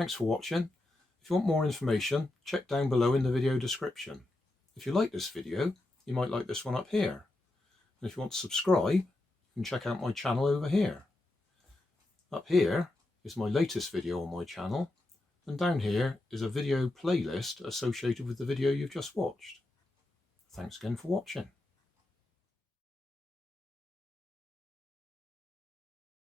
Thanks for watching. If you want more information, check down below in the video description. If you like this video, you might like this one up here. And if you want to subscribe, you can check out my channel over here. Up here is my latest video on my channel, and down here is a video playlist associated with the video you've just watched. Thanks again for watching.